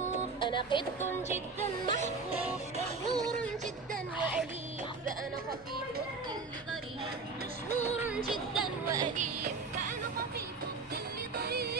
معروف، أنا قط جدا محبوب، مشهور جدا وأليف، فأنا خفيف الظل ظريف، مشهور جدا وأليف، فأنا خفيف الظل ظريف.